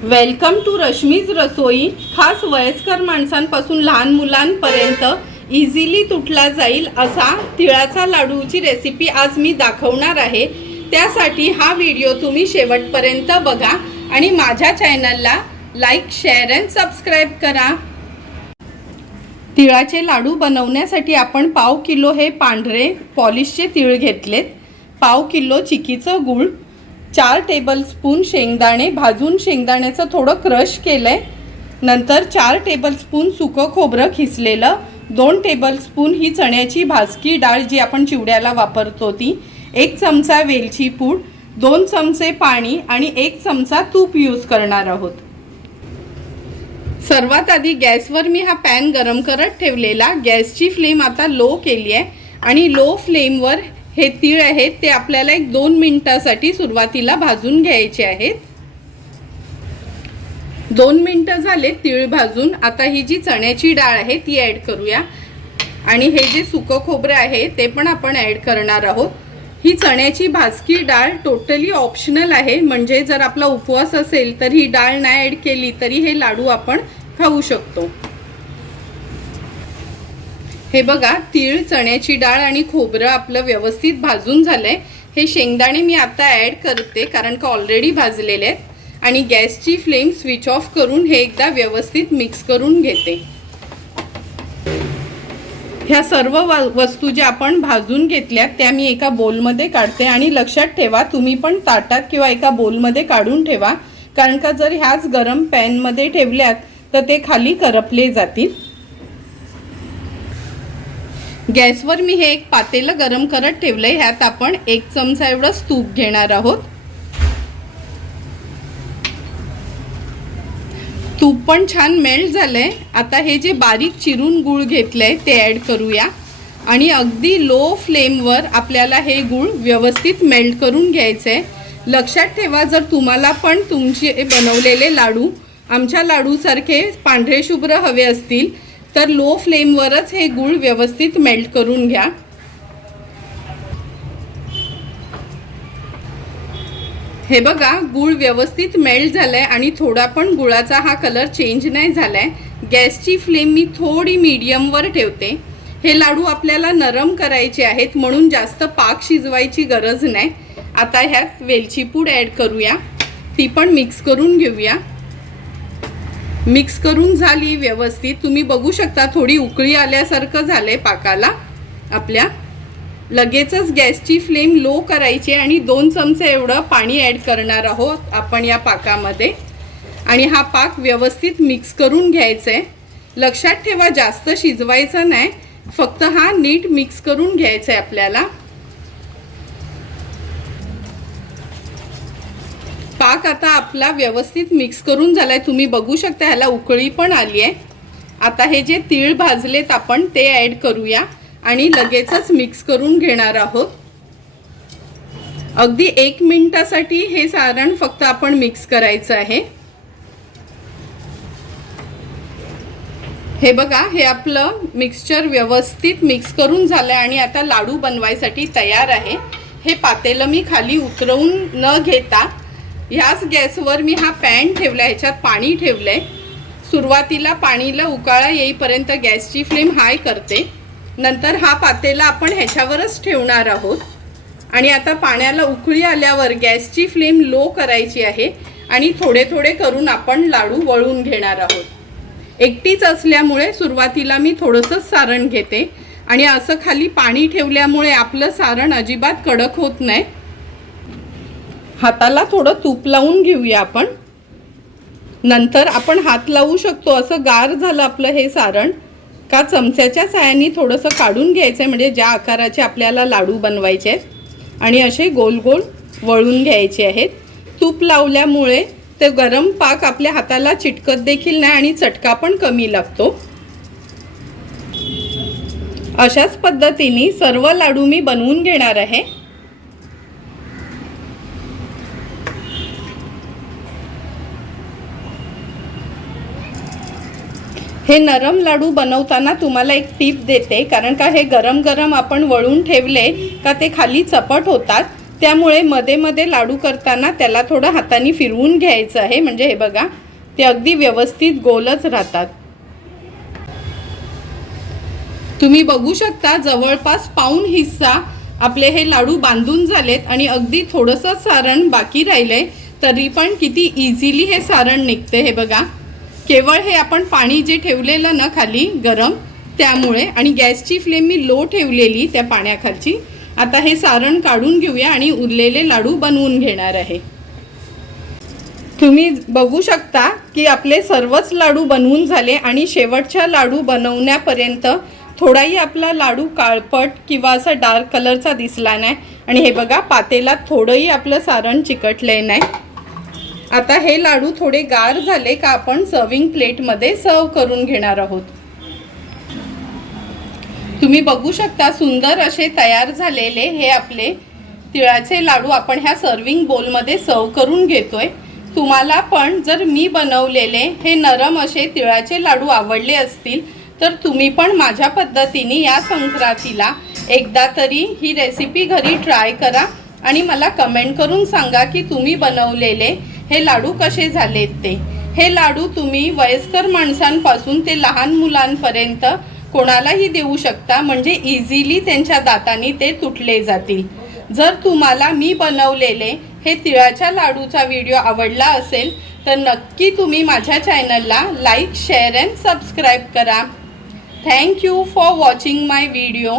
Welcome to Rashmi's रसोई खास वयस्कर माणसांपासून लहान मुलांपर्यंत इझिली तुटला जाईल असा तिळाचा लाडूची रेसिपी आज मी दाखवणार आहे. त्यासाठी हा व्हिडिओ तुम्ही शेवटपर्यंत बघा आणि माझ्या चॅनलला लाईक शेअर अँड सबस्क्राईब करा. तिळाचे लाडू बनवण्यासाठी आपण पाव किलो हे पांढरे पॉलिशचे तिळ घेतलेत. पाव किलो चिकीचं गूळ चार टेबलस्पून शेंगदाणे भाजून शेंगदाण्याचं थोडं क्रश केलं आहे नंतर चार टेबलस्पून सुकं खोबरं खिसलेलं. दोन टेबलस्पून ही चण्याची भाजकी डाळ जी आपण चिवड्याला वापरतो ती. एक चमचा वेलची पूड दोन चमचे पाणी आणि एक चमचा तूप यूज करणार आहोत. सर्वात आधी गॅसवर मी हा पॅन गरम करत ठेवलेला. गॅसची फ्लेम आता लो केली आहे आणि लो फ्लेमवर हे तीळ आहेत ते आपल्याला एक दोन मिनटासाठी सुरुवातीला भाजून घ्यायचे आहेत. दोन मिनटं झाले तीळ भाजून. आता ही जी चण्याची डाळ आहे ती ॲड करूया. आणि हे जे सुकं खोबरं आहे ते पण आपण ॲड करणार आहोत. ही चण्याची भाजकी डाळ टोटली ऑप्शनल आहे. म्हणजे जर आपला उपवास असेल तर ही डाळ नाही ॲड केली तरी हे लाडू आपण खाऊ शकतो. हे बघा तीळ चण्याची डाळ आणि खोबरं आपलं व्यवस्थित भाजून झालंय. हे शेंगदाणे मी आता ॲड करते कारण का ऑलरेडी भाजलेले आहेत. आणि गॅसची फ्लेम स्विच ऑफ करून हे एकदा व्यवस्थित मिक्स करून घेते. ह्या सर्व वस्तू ज्या आपण भाजून घेतल्यात त्या मी एका बोलमध्ये काढते. आणि लक्षात ठेवा तुम्ही पण ताटात किंवा एका बोलमध्ये काढून ठेवा. कारण का जर ह्याच गरम पॅनमध्ये ठेवल्यात तर ते खाली करपले जातील. गॅसवर मी हे एक पातेलं गरम करत ठेवलं आहे ह्यात आपण एक चमचा एवढं तूप घेणार आहोत. तूप पण छान मेल्ट झालं आहे आता हे जे बारीक चिरून गूळ आहे ते ॲड करूया. आणि अगदी लो फ्लेमवर आपल्याला हे गूळ व्यवस्थित मेल्ट करून घ्यायचं आहे लक्षात ठेवा जर तुम्हाला पण तुमचे बनवलेले लाडू आमच्या लाडूसारखे पांढरे शुभ्र हवे असतील तर लो फ्लेमवरच हे गूळ व्यवस्थित मेल्ट करून घ्या. हे बघा गूळ व्यवस्थित मेल्ट झालाय आणि थोडा पण गुळाचा हा कलर चेंज नाही झालाय. गॅसची फ्लेम मी थोडी मीडियमवर ठेवते. हे लाडू आपल्याला नरम करायचे आहेत म्हणून जास्त पाक शिजवायची गरज नाही. आता ह्यात वेलची पूड ॲड करूया. ती पण मिक्स करून घेऊया. मिक्स करून झाली व्यवस्थित. तुम्ही बघू शकता थोडी उकळी आल्यासारखं झालं आहे पाकाला. आपल्या लगेचच गॅसची फ्लेम लो करायची आणि दोन चमचे एवढं पाणी ॲड करणार आहोत आपण या पाकामध्ये. आणि हा पाक व्यवस्थित मिक्स करून घ्यायचा आहे लक्षात ठेवा जास्त शिजवायचं नाही. फक्त हा नीट मिक्स करून घ्यायचा आहे आपल्याला. ताक आता आपला व्यवस्थित मिक्स करून झालाय. तुम्ही बघू शकता ह्याला उकळी पण आली आहे. आता हे जे तीळ भाजलेत आपण ते ॲड करूया आणि लगेचच मिक्स करून घेणार आहोत. अगदी एक मिनिटासाठी हे सारण फक्त आपण मिक्स करायचं आहे. हे बघा हे आपलं मिक्सचर व्यवस्थित मिक्स करून झालं आहे आणि आता लाडू बनवायसाठी तयार आहे. हे पातेलं मी खाली उतरवून न घेता ह्याच गॅसवर मी हा पॅन ठेवला ह्याच्यात पाणी ठेवलं आहे सुरुवातीला पाणीला उकाळा येईपर्यंत गॅसची फ्लेम हाय करते. नंतर हा पातेला आपण ह्याच्यावरच ठेवणार आहोत. आणि आता पाण्याला उकळी आल्यावर गॅसची फ्लेम लो करायची आहे आणि थोडे थोडे करून आपण लाडू वळून घेणार आहोत. एकटीच असल्यामुळे सुरुवातीला मी थोडंसंच सारण घेते. आणि असं खाली पाणी ठेवल्यामुळे आपलं सारण अजिबात कडक होत नाही. हाताला थोडं तूप लावून घेऊया आपण. नंतर आपण हात लावू शकतो. असं गार झालं आपलं हे सारण का चमच्याच्या सायाने थोडंसं काढून घ्यायचं आहे म्हणजे ज्या आकाराचे आपल्याला लाडू बनवायचे आहेत. आणि असे गोल गोल वळून घ्यायचे आहेत. तूप लावल्यामुळे ते गरम पाक आपल्या हाताला चिटकत देखील नाही आणि चटका पण कमी लागतो. अशाच पद्धतीने सर्व लाडू मी बनवून घेणार आहे. हे नरम लाडू बनवताना तुम्हाला एक टीप देते कारण का हे गरम गरम आपण वळून ठेवले का ते खाली चपट होतात. त्यामुळे मध्ये मध्ये लाडू करताना त्याला थोडं हाताने फिरवून घ्यायचं आहे. म्हणजे हे बघा ते अगदी व्यवस्थित गोलच राहतात. तुम्ही बघू शकता जवळपास पाऊन हिस्सा आपले हे लाडू बांधून झालेत आणि अगदी थोडंसं सारण बाकी राहिलंय तरी पण किती इझिली हे सारण निघते हे बघा. केवळ हे आपण पाणी जे ठेवलेलं ना खाली गरम त्यामुळे आणि गॅसची फ्लेम मी लो ठेवलेली त्या पाण्याखालची आता हे सारण काढून घेऊया आणि उरलेले लाडू बनवून घेणार आहे. तुम्ही बघू शकता की आपले सर्वच लाडू बनवून झाले आणि शेवटच्या लाडू बनवण्यापर्यंत थोडाही आपला लाडू काळपट किंवा असा डार्क कलरचा दिसला नाही. आणि हे बघा पातेला थोडंही आपलं सारण चिकटले नाही. आता हे लाडू थोडे गार झाले का आपण सर्विंग प्लेटमध्ये सर्व करून घेणार आहोत. तुम्ही बघू शकता सुंदर असे तयार झालेले हे आपले तिळाचे लाडू आपण ह्या सर्विंग बोलमध्ये सर्व करून घेतोय. तुम्हाला पण जर मी बनवलेले हे नरम असे तिळाचे लाडू आवडले असतील तर तुम्ही पण माझ्या पद्धतीने या संक्रांतीला एकदा तरी ही रेसिपी घरी ट्राय करा आणि मला कमेंट करून सांगा की तुम्ही बनवलेले हे लाडू कसे झालेत ते? हे लाडू तुम्ही वयस्कर माणसांपासून ते लहान मुलांपर्यंत कोणालाही देऊ शकता म्हणजे इझिली त्यांच्या दातांनी ते तुटले जातील. जर तुम्हाला मी बनवलेले हे तिळाच्या लाडूचा व्हिडिओ आवडला असेल तर नक्की तुम्ही माझ्या चॅनलला लाईक शेअर अँड सबस्क्राईब करा. Thank you for watching my video